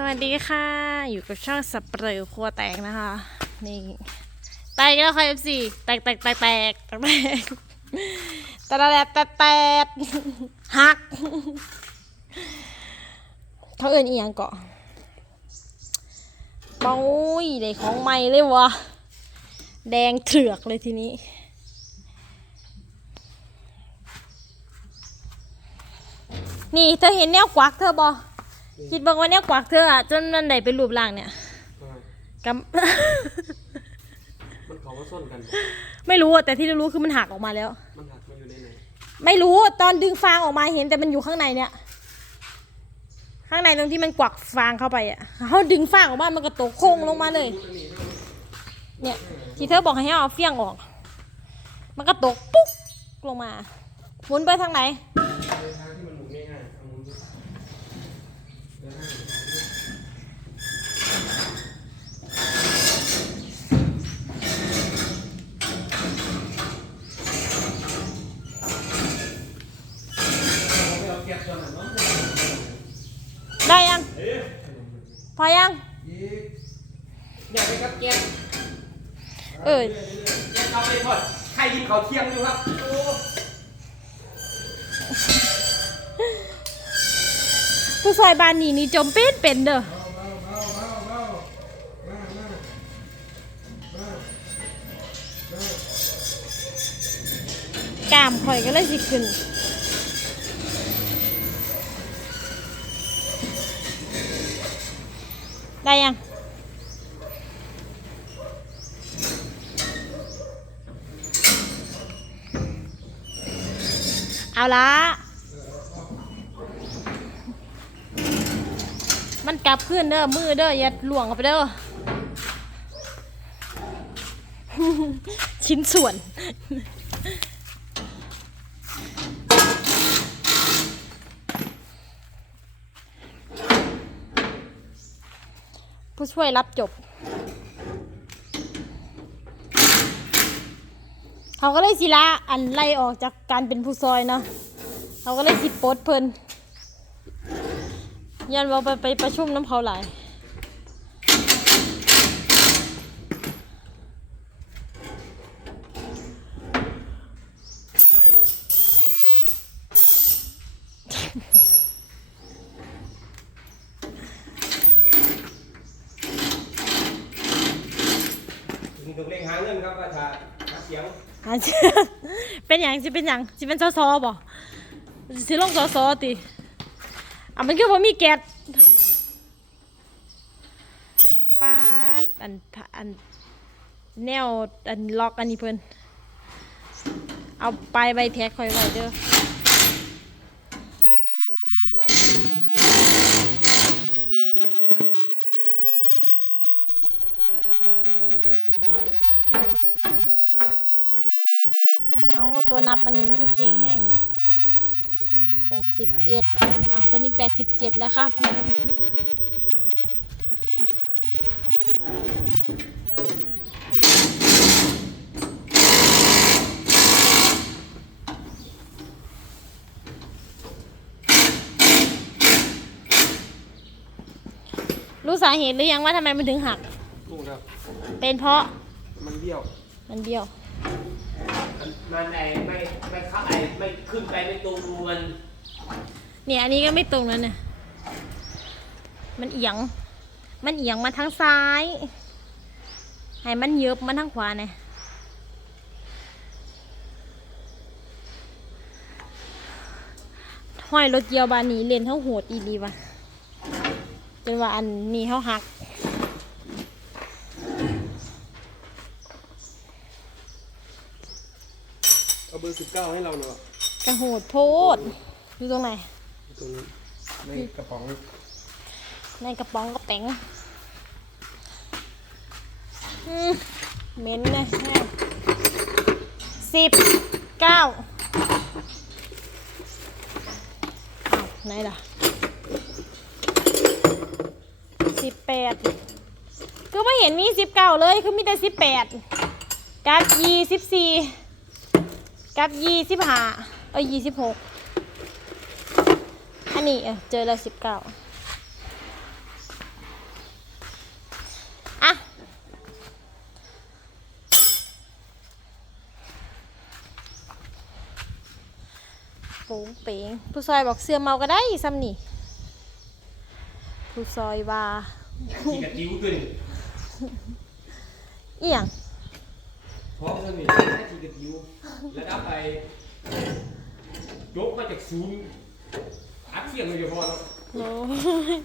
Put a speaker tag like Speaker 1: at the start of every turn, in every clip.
Speaker 1: สวัสดีค่ะ อยู่กับช่องสับเปลือครัวแตกนะคะ นี่แตกแล้วค่ะ FC แตกแตกแตกแตกแตกแตกแตกแตกแตกแตกหักเขาเอื่นอียงเกาะเมาอุ้ยได้ของใหม่เลยวะแดงเถือกเลยทีนี้นี่เธอเห็นแนวกวักเธอบอ คิดเบ้างว่าแนวกวักเธออะจนมันได้เป็นรูปร่างเนี่ย
Speaker 2: อ่า
Speaker 1: ก
Speaker 2: มันเขาว่าส้นกันบ่ำ
Speaker 1: ไม่รู้อะแต่ที่รู้ๆคือมันหักออกมาแล้ว
Speaker 2: มันหักมาอยู่ในไหน
Speaker 1: ไม่รู้ตอนดึงฟางออกมาเห็นแต่มันอยู่ข้างในเนี่ย ข้างในตรงที่มันกวักฟางเข้าไปอะเขาดึงฟางออกมามันก็ตกโค้งลงมาเลย เนี่ย ที่เธอบอกให้เอาเฟี้ยงออก มันก็ตกปุ๊กลงมาหมุนไปทางไหน
Speaker 2: ในทางที่มันหมุนง่ายๆเอาหมุนดูเดินหน้า
Speaker 1: ได้ยัง พอยัง
Speaker 2: อยากไปกับแกง
Speaker 1: เออ
Speaker 2: แกงข้าวไปทอดใครกินข้าวเที่ยงอยู่ครับโอ้
Speaker 1: ผู้ซอยบานนี่นี่จมเป็นเป็นเด้อกล้ามข่อยก็เลยสิขึ้น ได้ยัง เอาละ มันกลับขึ้นเด้อ มือเด้อ อย่าหลวงไปเด้อ ชิ้นส่วน ผู้ช่วยรับจบ เขาก็เลยสิละอันไล่ออกจากการเป็นผู้ซอยเนาะเขาก็เลยสิปลดเพิ่นยันว่าไปไปประชุมน้ำเขาหลาย
Speaker 2: ถึงเร่งหาเงินครับว่าจะหาเสียง
Speaker 1: อาจจะเป็นอย่างสิเป็นอย่างสิเป็นซอซอบ่สิลงซอซอติอะมันคือว่ามีแก๊สปาดอันอันแนวอันล็อกอันนี้เพิ่นเอาปลายใบแท็กคอยไว้เด้อ ตัวนับอันนี้มันคือเคียงแห้งเลยแปดสิบเอ็ดอ้าวตอนนี้แปดสิบเจ็ดแล้วครับรู้สาเหตุหรือยังว่าทำไมมันถึงหัก
Speaker 2: ลูกครับ
Speaker 1: เป็นเพราะ
Speaker 2: มันเบี้ยว
Speaker 1: มันเบี้ยว
Speaker 3: มันไอไม่ไม่เข้าไอไม่ขึ้นไปไม่ตรงรูมัน
Speaker 1: เนี่ยอันนี้ก็ไม่ตรงแล้วเนี่ย มันเอียง มันเอียงมาทางซ้าย ให้มันเยิบมาทางขวาเนี่ยห้อยรถเกียวบานนี้เลนเท่าโหดอีดีวะจนว่าอันนี้เท่าหัก
Speaker 2: อาเบอร์สิบเก้าให้เราหน่อย
Speaker 1: กระโหดโพดอยู่ตรงไหน
Speaker 2: ตรงนี้ในกระป๋อง
Speaker 1: ในกระป๋องกระแป๋งอืมเหม็นเลยแม่สิบเก้าอ้าวไหนล่ะสิบแปดก็ไม่เห็นมีสิบเก้าเลย คือมีแต่สิบแปดกับยี่สิบสี่ กับยี่สิบห้าเอ้ยยี่สิบหกอันนี้เออเจอแล้วสิบเก้าอะปูงเป่งผู้ซอยบอกเสื้อเมาก็ได้ซ้ำนี่ผู้ซอยว่า
Speaker 3: กินกะกิ้วตัวน
Speaker 1: เอียง
Speaker 3: พราะซ้ำนี่กินกะกิ้ว แล้วก็ไปยกมาจากศูนย์อัดเสียงเลยเฉพาะแล้ว
Speaker 1: โอ้ย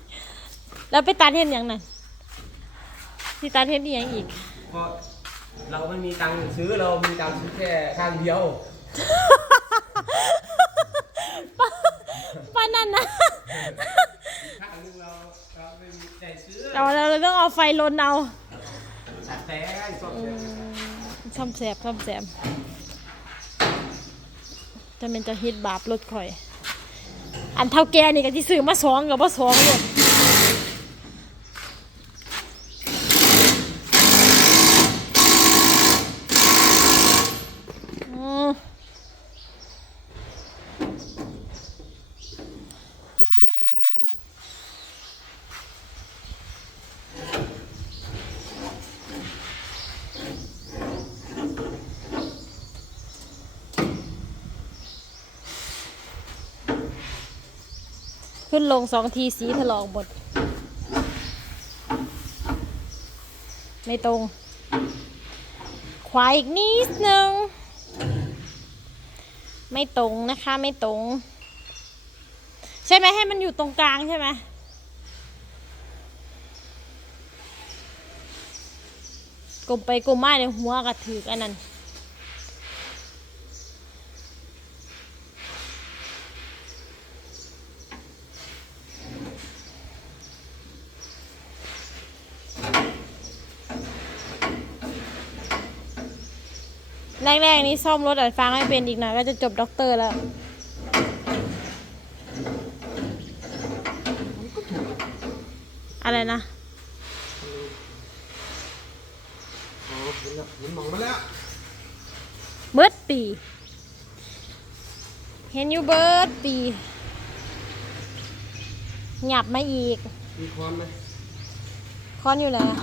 Speaker 1: แล้วไปตัดเห็นอย่างนั้นที่ตัดเห็นอีหยังอีก
Speaker 3: เพราะเราไม่มีตังค์ซื้อเรามีตังค์ซื้อแค่ข้างเดียว
Speaker 1: ป้านั่นนะ
Speaker 3: ข้างหนึงเราเราไม่มีใจซื้อ
Speaker 1: เอาเราเราต้องเอาไฟลนเอา
Speaker 3: ตัดแต่ชอบ
Speaker 1: อื
Speaker 3: เสียง
Speaker 1: มซ่อมแสบซ่อมแสบ จะเป็นจะฮิตบาปรถข่อย อันเท่าแกนี่ก็ที่ซื้อมาสองกับว่าสองเลยอืม ขึ้นลงสองทีสีถลอกหมด ไม่ตรง ขวาอีกนิดนึง ไม่ตรงนะคะไม่ตรง ใช่ไหมให้มันอยู่ตรงกลางใช่ไหมกลมไปกลมมาในหัวกระถืออันนั้น แรกๆนี้ซ่อมรถอัดฟังให้เป็นอีกหน่อยก็จะจบด็อกเตอร์แล้ว อะไรนะ
Speaker 2: อ๋อเห็นแล้วเห็นหมองมาแล้ว
Speaker 1: เบิร์ดปี เห็นอยู่เบิร์ดปี หยับมาอีก
Speaker 2: มีคอนไหม
Speaker 1: ค้อนอยู่ไหนอะ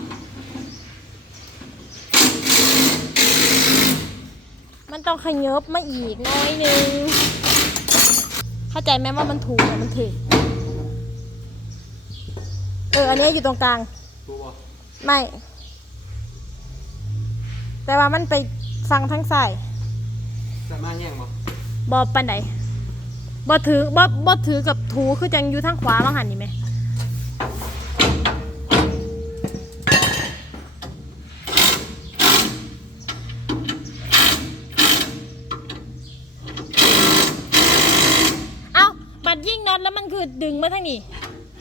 Speaker 1: มันต้องขยบมาอีกน้อยหนึง เข้าใจไหมว่ามันถูกอะมันถึกเออ อันนี้อยู่ตรงกลาง
Speaker 2: ตัว
Speaker 1: ไม่ แต่ว่ามันไปฟังทั้งสาย
Speaker 2: สามารถแย่งบ่
Speaker 1: บอปันไหนบอถือบอบอถือกับถูคือจังอยู่ทางขวาบ้างหันนี่ไหม เอาบัดยิ่งน็อตแล้วมัน คือดึงมาทางนี้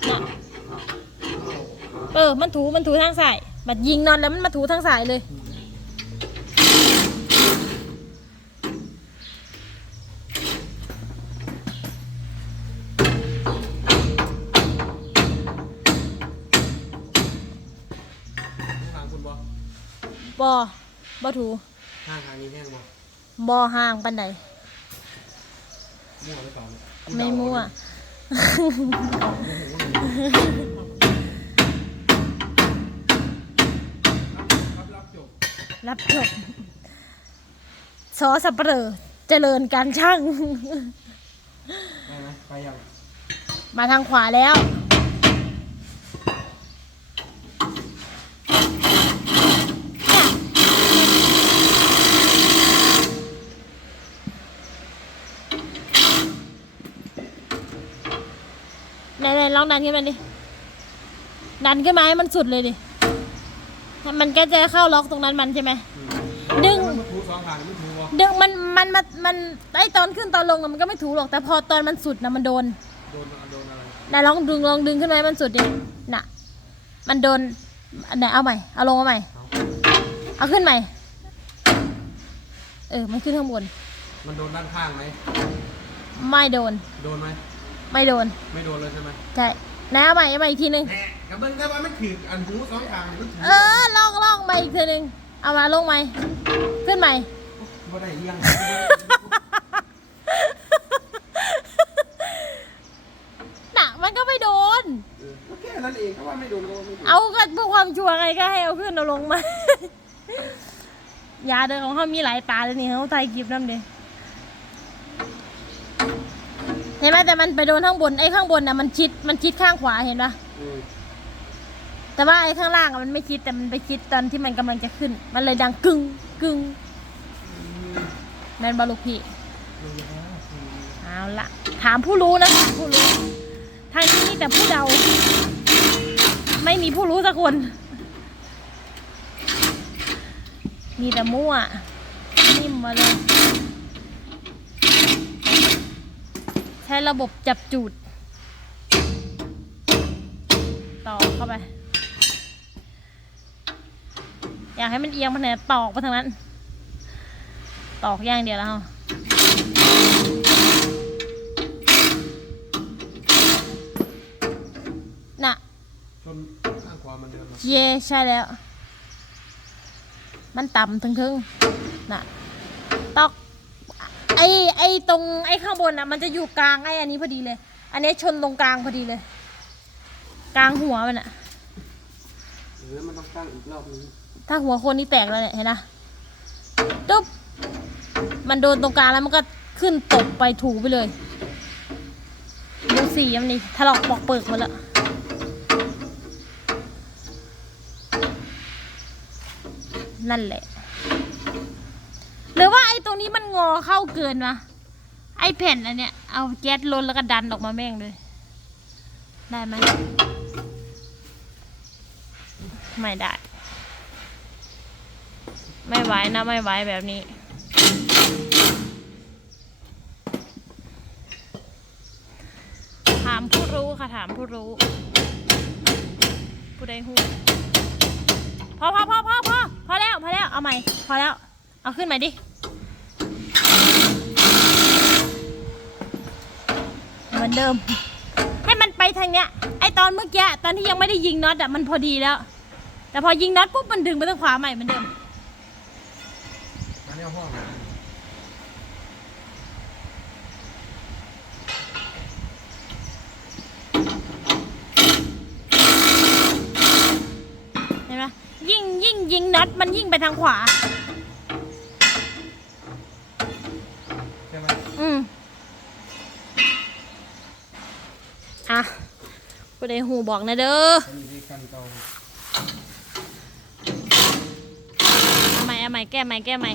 Speaker 1: น่ะเออ มันถูมันถูทางสายบัดยิงน็อตแล้วมันมาถูทางสายเลย
Speaker 2: ทางคุณบ่
Speaker 1: บอบอถู
Speaker 2: ทางทางนี้แห้งบ่
Speaker 1: บอห่างปันใด
Speaker 2: มั่วหรือเปล่าเนี่ย
Speaker 1: ไม่มั่ว
Speaker 2: รับรับจบ
Speaker 1: รับจบซอสับเปลอเจริญการช่าง
Speaker 2: ได้ไหมไปยัง
Speaker 1: มาทางขวาแล้ว ลองดันขึ้นมาดิ ดันขึ้นมาให้มันสุดเลยดิ มันก็จะเข้าล็อกตรงนั้นมันใช่ไหม ดึง
Speaker 2: มันถูสองทางมันถูบ่
Speaker 1: ดึงมันมันมันมันไอตอนขึ้นตอนลงอะมันก็ไม่ถูกหรอก แต่พอตอนมันสุดนะมันโดน
Speaker 2: โดนโดนอะไร
Speaker 1: ไหนลองดึงลองดึงขึ้นมาให้มันสุดดิ น่ะ มันโดนไหนเอาใหม่ เอาลงมาใหม่ เอาขึ้นใหม่ เออ มันขึ้นข้างบน
Speaker 2: มันโดนด้านข้างไหม
Speaker 1: ไม่โดน
Speaker 2: โดนไหม
Speaker 1: ไม่โดน
Speaker 2: ไม่โดนเลยใช่ไหม
Speaker 1: ใช่ไหนเอาใหม่เอาใหม่อีกทีนึง
Speaker 2: แหมกับเบิ้งได้ว่ามันถืออันหูสองทางมันถือ
Speaker 1: เออลองลองใหม่อีกทีนึงเอามาลงใหม่ขึ้นใหม่
Speaker 2: บ่ได้เลี้ยง
Speaker 1: น่ะมันก็ไม่โดน
Speaker 2: เออก็แค่นั้นเองก็ว่าไม่โดนก็ว่าไม่โดน
Speaker 1: เอาก็เพื่อความชัวร์ไงก็ให้เอาขึ้นเอาลงมา ยาเดินของเขามีหลายตาเลยนี่เขาไทยกิบน้ำเด้ เห็นไหมแต่มันไปโดนข้างบนไอ้ข้างบนน่ะมันชิดมันชิดข้างขวาเห็นปะ
Speaker 3: อืม
Speaker 1: แต่ว่าไอ้ข้างล่างอะมันไม่ชิดแต่มันไปชิดตอนที่มันกำลังจะขึ้น มันเลยดังกึ่งกึ่งแมนบอลูกพี่เอาละถามผู้รู้นะถามผู้รู้ทางนี้มีแต่ผู้เดา ไม่มีผู้รู้สักคน มีแต่มั่วนิ่มมาเลย ใช้ ระบบจับจูดต่อเข้าไป อยากให้มันเอียงมันเนี่ยตอกไปทางนั้น ตอกอย่างเดียวแล้วน่ะ
Speaker 2: ชนข้างขวามันเดิมอะ
Speaker 1: เย่ใช่แล้ว มันต่ำถึงๆน่ะตอก ไอไอตรงไอข้างบนน่ะ มันจะอยู่กลางไออันนี้พอดีเลย อันนี้ชนตรงกลางพอดีเลย กลางหัวมันอะ
Speaker 3: หรือมันต้องตั้งอีกรอบนึง
Speaker 1: ถ้าหัวคนนี่แตกแล้วเนี่ยเห็นนะตึ๊บมันโดนตรงกลางแล้วมันก็ขึ้นตกไปถูไปเลยดูสีมันนี่ถลอกปอกเปิกหมดแล้วนั่นแหละ หรือว่าไอ้ตรงนี้มันงอเข้าเกินวะไอ้แผ่นอันเนี้ยเอาแก๊สลนแล้วก็ดันออกมาแม่งเลย ได้ไหมไม่ได้ ไม่ไหวนะไม่ไหวแบบนี้ ถามผู้รู้ค่ะถามผู้รู้ ผู้ใดหูพอพอพอพอพอพอแล้วพอแล้วเอาใหม่ พอแล้ว เอาขึ้นใหม่ดิ เหมื อนเดิม ให้มันไปทางเนี้ย ไอตอนเมื่อกี้ตอนที่ยังไม่ได้ยิงน็อตอะมันพอดีแล้ว แต่พอยิงน็อตปุ๊บมันดึงไปทางขวาใหม่เหมือนเดิม
Speaker 2: อันนี้เห้องอะ
Speaker 1: เห็นไหมยิ่งยิ่งยิงน็อตมันยิ่งไปทางขวา
Speaker 2: ใช่ไหม
Speaker 1: อืมอะ กูได้หูบอกนะเด้อ
Speaker 2: อันนี้ที่กันเก่า
Speaker 1: เอาใหม่เอาใหม่แก้ใหม่แก้ใหม่